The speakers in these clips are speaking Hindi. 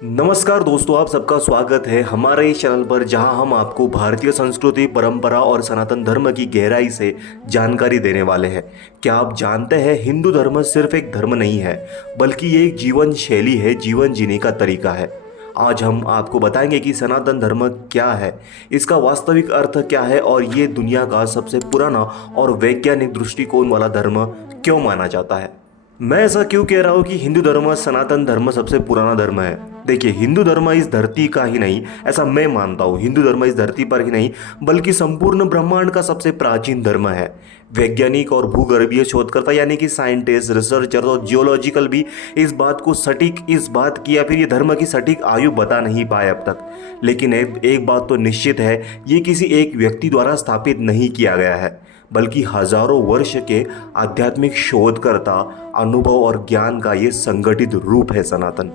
नमस्कार दोस्तों, आप सबका स्वागत है हमारे इस चैनल पर, जहां हम आपको भारतीय संस्कृति, परंपरा और सनातन धर्म की गहराई से जानकारी देने वाले हैं। क्या आप जानते हैं, हिंदू धर्म सिर्फ एक धर्म नहीं है, बल्कि ये एक जीवन शैली है, जीवन जीने का तरीका है। आज हम आपको बताएंगे कि सनातन धर्म क्या है, इसका वास्तविक अर्थ क्या है और ये दुनिया का सबसे पुराना और वैज्ञानिक दृष्टिकोण वाला धर्म क्यों माना जाता है। मैं ऐसा क्यों कह रहा हूँ कि हिंदू धर्म, सनातन धर्म सबसे पुराना धर्म है। देखिए, हिंदू धर्म इस धरती का ही नहीं, ऐसा मैं मानता हूँ। हिंदू धर्म इस धरती पर ही नहीं, बल्कि संपूर्ण ब्रह्मांड का सबसे प्राचीन धर्म है। वैज्ञानिक और भूगर्भीय शोधकर्ता यानी कि साइंटिस्ट, रिसर्चर और जियोलॉजिकल भी इस बात को सटीक, इस बात की या फिर ये धर्म की सटीक आयु बता नहीं पाए अब तक। लेकिन एक बात तो निश्चित है, ये किसी एक व्यक्ति द्वारा स्थापित नहीं किया गया है, बल्कि हजारों वर्ष के आध्यात्मिक शोधकर्ता, अनुभव और ज्ञान का ये संगठित रूप है सनातन।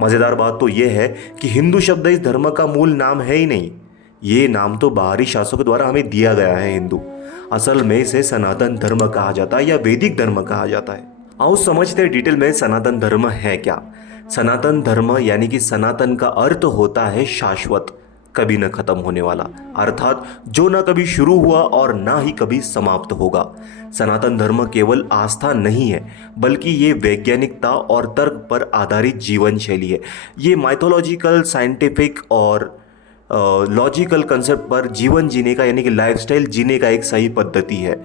मजेदार बात तो ये है कि हिंदू शब्द इस धर्म का मूल नाम है ही नहीं। ये नाम तो बाहरी शासकों द्वारा हमें दिया गया है। हिंदू असल में इसे सनातन धर्म कहा जाता है या वैदिक धर्म कहा जाता है। आओ समझते हैं डिटेल में सनातन धर्म है क्या। सनातन धर्म यानी कि सनातन का अर्थ होता है शाश्वत, कभी न खत्म होने वाला, अर्थात जो ना कभी शुरू हुआ और ना ही कभी समाप्त होगा। सनातन धर्म केवल आस्था नहीं है, बल्कि ये वैज्ञानिकता और तर्क पर आधारित जीवन शैली है। ये माइथोलॉजिकल, साइंटिफिक और लॉजिकल कंसेप्ट पर जीवन जीने का यानी कि लाइफस्टाइल जीने का एक सही पद्धति है।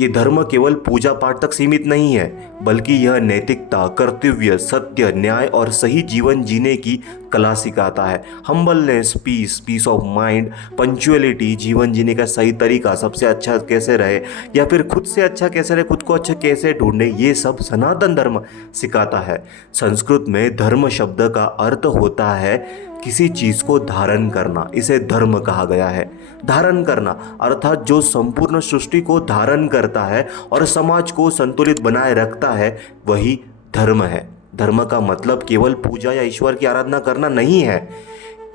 ये धर्म केवल पूजा पाठ तक सीमित नहीं है, बल्कि यह नैतिकता, कर्तव्य, सत्य, न्याय और सही जीवन जीने की कला सिखाता है। Humbleness, peace of mind, punctuality, जीवन जीने का सही तरीका, सबसे अच्छा कैसे रहे या फिर खुद से अच्छा कैसे रहे, खुद को अच्छा कैसे ढूंढे, ये सब सनातन धर्म सिखाता है। संस्कृत में धर्म शब्द का अर्थ होता है किसी चीज को धारण करना, इसे धर्म कहा गया है। धारण करना अर्थात जो संपूर्ण सृष्टि को धारण करता है और समाज को संतुलित बनाए रखता है, वही धर्म है। धर्म का मतलब केवल पूजा या ईश्वर की आराधना करना नहीं है,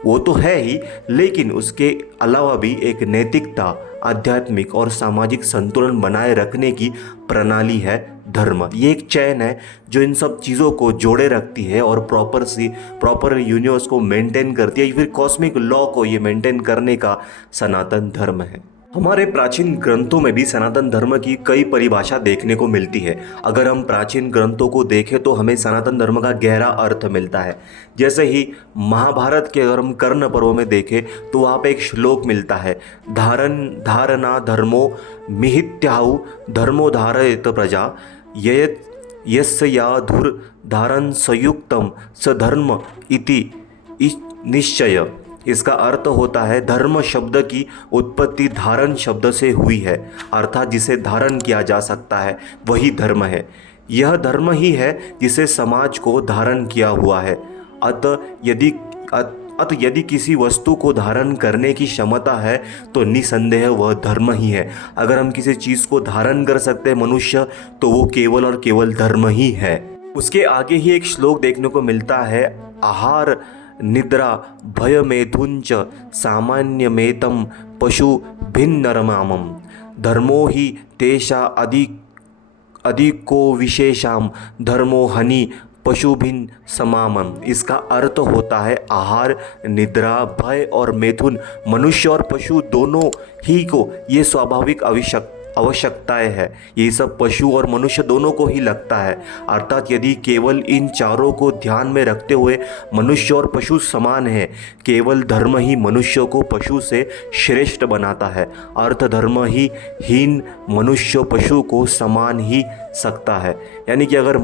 वो तो है ही, लेकिन उसके अलावा भी एक नैतिकता, आध्यात्मिक और सामाजिक संतुलन बनाए रखने की प्रणाली है धर्म। ये एक चैन है जो इन सब चीज़ों को जोड़े रखती है और प्रॉपर यूनिवर्स को मेंटेन करती है, फिर कॉस्मिक लॉ को ये मेंटेन करने का सनातन धर्म है। हमारे प्राचीन ग्रंथों में भी सनातन धर्म की कई परिभाषा देखने को मिलती है। अगर हम प्राचीन ग्रंथों को देखें तो हमें सनातन धर्म का गहरा अर्थ मिलता है। जैसे ही महाभारत के अगर हम कर्ण पर्व में देखें तो वहाँ पे एक श्लोक मिलता है, धारणा धर्मो मिहित्याहु धर्मो धारयेत प्रजा यस्य या धुर धारण संयुक्तम स धर्म इति निश्चय। इसका अर्थ होता है, धर्म शब्द की उत्पत्ति धारण शब्द से हुई है, अर्थात जिसे धारण किया जा सकता है वही धर्म है। यह धर्म ही है जिसे समाज को धारण किया हुआ है। अतः यदि किसी वस्तु को धारण करने की क्षमता है तो निसंदेह वह धर्म ही है। अगर हम किसी चीज़ को धारण कर सकते हैं मनुष्य, तो वो केवल और केवल धर्म ही है। उसके आगे ही एक श्लोक देखने को मिलता है, आहार निद्रा भय मेथुंच सामान्यमेतम पशु भिन्नरमामम धर्मो ही तेषा अधिको विशेषाम धर्मो हनि पशुभिन्न समामम। इसका अर्थ होता है, आहार, निद्रा, भय और मैथुन मनुष्य और पशु दोनों ही को ये स्वाभाविक आवश्यकताएं है। ये सब पशु और मनुष्य दोनों को ही लगता है। अर्थात यदि केवल इन चारों को ध्यान में रखते हुए मनुष्य और पशु समान है, केवल धर्म ही मनुष्य को पशु से श्रेष्ठ बनाता है। अर्थ धर्म ही हीन मनुष्य पशु को समान ही सकता है। यानी कि अगर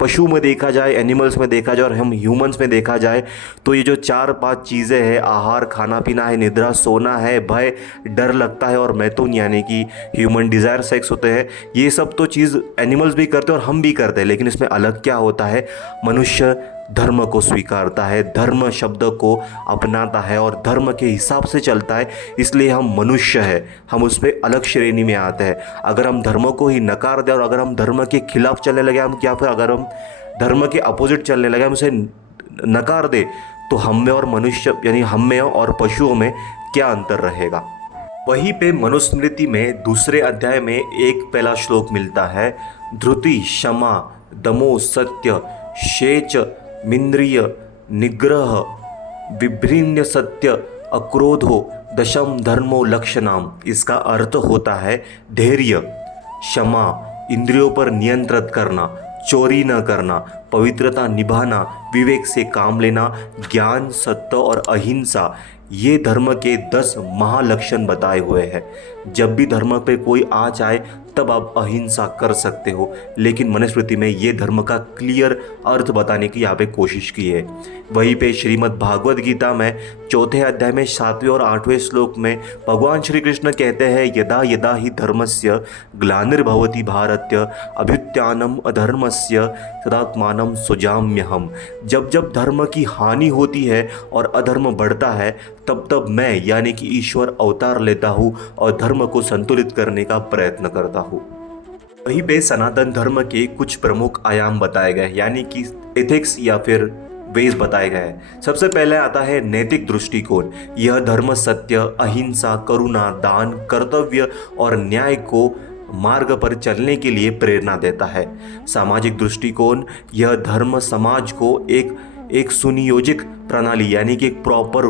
पशु में देखा जाए, एनिमल्स में देखा जाए और हम ह्यूमंस में देखा जाए, तो ये जो 4-5 चीज़ें हैं, आहार खाना पीना है, निद्रा सोना है, भय डर लगता है और मैथुन यानी कि ह्यूमन डिज़ायर सेक्स होते हैं, ये सब तो चीज़ एनिमल्स भी करते हैं और हम भी करते हैं। लेकिन इसमें अलग क्या होता है, मनुष्य धर्म को स्वीकारता है, धर्म शब्द को अपनाता है और धर्म के हिसाब से चलता है, इसलिए हम मनुष्य है, हम उस पर अलग श्रेणी में आते हैं। अगर हम धर्म को ही नकार दें और अगर हम धर्म के खिलाफ चलने लगे, हम क्या, फिर अगर हम धर्म के अपोजिट चलने लगे, हम उसे नकार दें, तो हम में और मनुष्य यानी हम में और पशुओं में क्या अंतर रहेगा। वहीं पे मनुस्मृति में दूसरे अध्याय में एक पहला श्लोक मिलता है, धृति क्षमा दमो सत्य शेच मिंद्रिय निग्रह विभ्रिन्य सत्य अक्रोधो दशम धर्मो लक्षणाम। इसका अर्थ होता है धैर्य, क्षमा, इंद्रियों पर नियंत्रित करना, चोरी न करना, पवित्रता निभाना, विवेक से काम लेना, ज्ञान, सत्य और अहिंसा। ये धर्म के 10 महालक्षण बताए हुए हैं। जब भी धर्म पे कोई आ जाए तब आप अहिंसा कर सकते हो, लेकिन मनुस्मृति में ये धर्म का क्लियर अर्थ बताने की यहाँ पे कोशिश की है। वहीं पे श्रीमद् भागवत गीता में 4 अध्याय में 7वें और 8वें श्लोक में भगवान श्री कृष्ण कहते हैं, यदा यदा ही धर्मस्य ग्लानिर्भवति भारत्य अभ्युत्थानम अधर्मस्य तदात्मानं सृजाम्यहम्। जब जब धर्म की हानि होती है और अधर्म बढ़ता है तब तब मैं यानी कि ईश्वर अवतार लेता हूँ और धर्म को संतुलित करने का प्रयत्न करता हूँ। वहीं पे सनातन धर्म के कुछ प्रमुख आयाम बताए गए यानी कि एथिक्स या फिर वेज बताए गए हैं। सबसे पहले आता है नैतिक दृष्टिकोण। यह धर्म सत्य, अहिंसा, करुणा, दान, कर्तव्य और न्याय को मार्ग पर चलने के लिए प्रेरणा देता है। सामाजिक दृष्टिकोण। यह धर्म समाज को एक सुनियोजित प्रणाली यानी कि एक प्रॉपर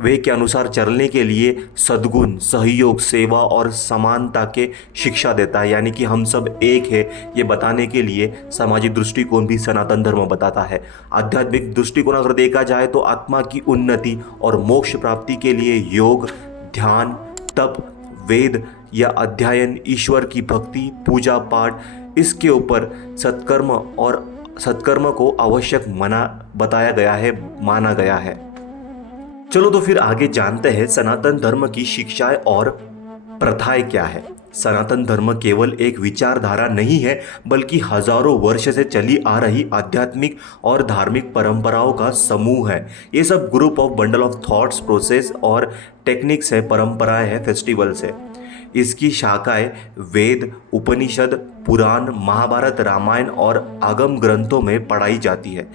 वे के अनुसार चलने के लिए सद्गुण, सहयोग, सेवा और समानता के शिक्षा देता है, यानी कि हम सब एक है ये बताने के लिए सामाजिक दृष्टिकोण भी सनातन धर्म बताता है। आध्यात्मिक दृष्टिकोण अगर देखा जाए तो आत्मा की उन्नति और मोक्ष प्राप्ति के लिए योग, ध्यान, तप, वेद या अध्ययन, ईश्वर की भक्ति, पूजा पाठ, इसके ऊपर सत्कर्म को आवश्यक बताया गया है, माना गया है। चलो तो फिर आगे जानते हैं सनातन धर्म की शिक्षाएं और प्रथाएं क्या है। सनातन धर्म केवल एक विचारधारा नहीं है बल्कि हजारों वर्ष से चली आ रही आध्यात्मिक और धार्मिक परंपराओं का समूह है। ये सब group of bundle of thoughts, process और टेक्निक्स है, परंपराएं है, फेस्टिवल्स है। इसकी शाखाएं वेद, उपनिषद, पुराण, महाभारत, रामायण और आगम ग्रंथों में पढ़ाई जाती है।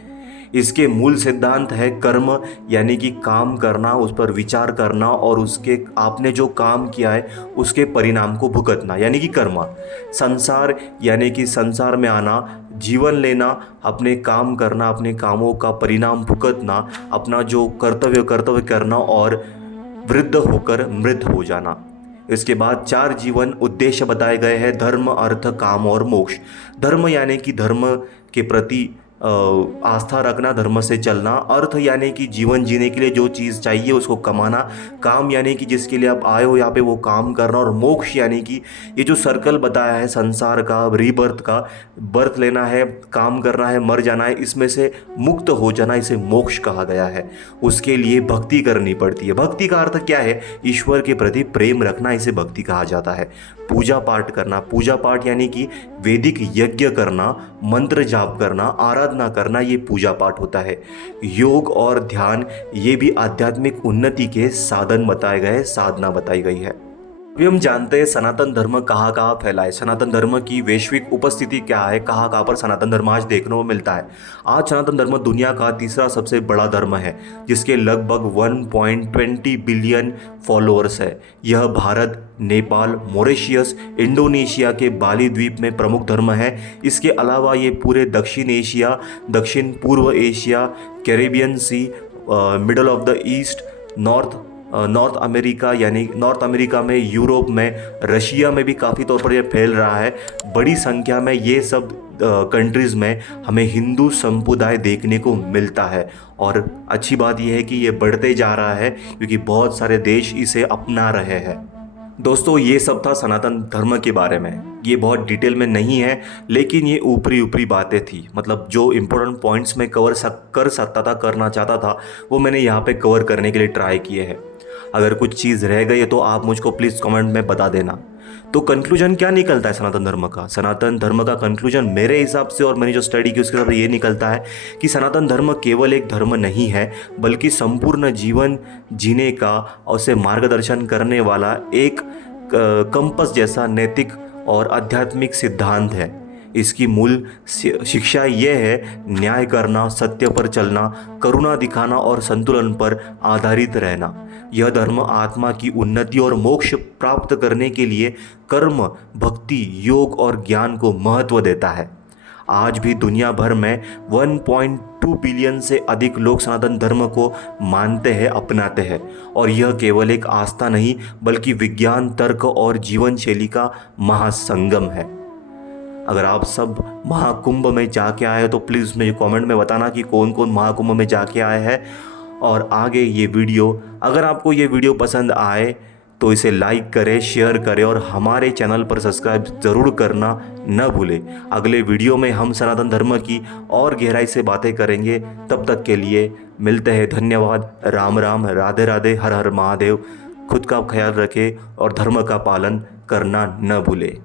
इसके मूल सिद्धांत है कर्म यानी कि काम करना, उस पर विचार करना और उसके आपने जो काम किया है उसके परिणाम को भुगतना यानी कि कर्म। संसार यानी कि संसार में आना, जीवन लेना, अपने काम करना, अपने कामों का परिणाम भुगतना, अपना जो कर्तव्य करना और वृद्ध होकर मृत हो जाना। इसके बाद 4 जीवन उद्देश्य बताए गए हैं, धर्म, अर्थ, काम और मोक्ष। धर्म यानी कि धर्म के प्रति आस्था रखना, धर्म से चलना। अर्थ यानी कि जीवन जीने के लिए जो चीज़ चाहिए उसको कमाना। काम यानी कि जिसके लिए आप आए हो यहाँ पे वो काम करना। और मोक्ष यानी कि ये जो सर्कल बताया है संसार का, रीबर्थ का, बर्थ लेना है, काम करना है, मर जाना है, इसमें से मुक्त हो जाना, इसे मोक्ष कहा गया है। उसके लिए भक्ति करनी पड़ती है। भक्ति का अर्थ क्या है? ईश्वर के प्रति प्रेम रखना, इसे भक्ति कहा जाता है। पूजा पाठ करना, पूजा पाठ यानी कि वैदिक यज्ञ करना, मंत्र जाप करना, आराधना करना, ये पूजा पाठ होता है। योग और ध्यान ये भी आध्यात्मिक उन्नति के साधन बताए गए, साधना बताई गई है। अभी हम जानते हैं सनातन धर्म कहाँ कहाँ फैला है, सनातन धर्म की वैश्विक उपस्थिति क्या है, कहाँ कहाँ पर सनातन धर्म आज देखने को मिलता है। आज सनातन धर्म दुनिया का तीसरा सबसे बड़ा धर्म है जिसके लगभग 1.20 बिलियन फॉलोअर्स है। यह भारत, नेपाल, मॉरिशस, इंडोनेशिया के बाली द्वीप में प्रमुख धर्म है। इसके अलावा ये पूरे दक्षिण एशिया, दक्षिण पूर्व Asia, Caribbean sea, middle of the east, North America यानी नॉर्थ अमेरिका में, यूरोप में, रशिया में भी काफ़ी तौर पर यह फैल रहा है। बड़ी संख्या में ये सब कंट्रीज़ में हमें हिंदू समुदाय देखने को मिलता है और अच्छी बात यह है कि ये बढ़ते जा रहा है क्योंकि बहुत सारे देश इसे अपना रहे हैं। दोस्तों, ये सब था सनातन धर्म के बारे में। ये बहुत डिटेल में नहीं है लेकिन ये ऊपरी बातें थी, मतलब जो इम्पोर्टेंट पॉइंट्स में करना चाहता था वो मैंने यहाँ पे कवर करने के लिए ट्राई किए हैं। अगर कुछ चीज़ रह गई है तो आप मुझको प्लीज़ कमेंट में बता देना। तो कंक्लूजन क्या निकलता है सनातन धर्म का? सनातन धर्म का कंक्लूजन मेरे हिसाब से और मैंने जो स्टडी की उसके हिसाब से ये निकलता है कि सनातन धर्म केवल एक धर्म नहीं है बल्कि संपूर्ण जीवन जीने का और उसे मार्गदर्शन करने वाला एक कंपस जैसा नैतिक और आध्यात्मिक सिद्धांत है। इसकी मूल शिक्षा यह है न्याय करना, सत्य पर चलना, करुणा दिखाना और संतुलन पर आधारित रहना। यह धर्म आत्मा की उन्नति और मोक्ष प्राप्त करने के लिए कर्म, भक्ति, योग और ज्ञान को महत्व देता है। आज भी दुनिया भर में 1.2 बिलियन से अधिक लोग सनातन धर्म को मानते हैं, अपनाते हैं। और यह केवल एक आस्था नहीं बल्कि विज्ञान, तर्क और जीवन शैली का महासंगम है। अगर आप सब महाकुंभ में जाके आए हो तो प्लीज़ मुझे कमेंट में बताना कि कौन कौन महाकुंभ में जाके आए हैं। और आगे ये वीडियो, अगर आपको ये वीडियो पसंद आए तो इसे लाइक करें, शेयर करें और हमारे चैनल पर सब्सक्राइब ज़रूर करना न भूलें। अगले वीडियो में हम सनातन धर्म की और गहराई से बातें करेंगे। तब तक के लिए मिलते हैं। धन्यवाद। राम राम, राधे राधे, हर हर महादेव। खुद का ख्याल रखें और धर्म का पालन करना न भूलें।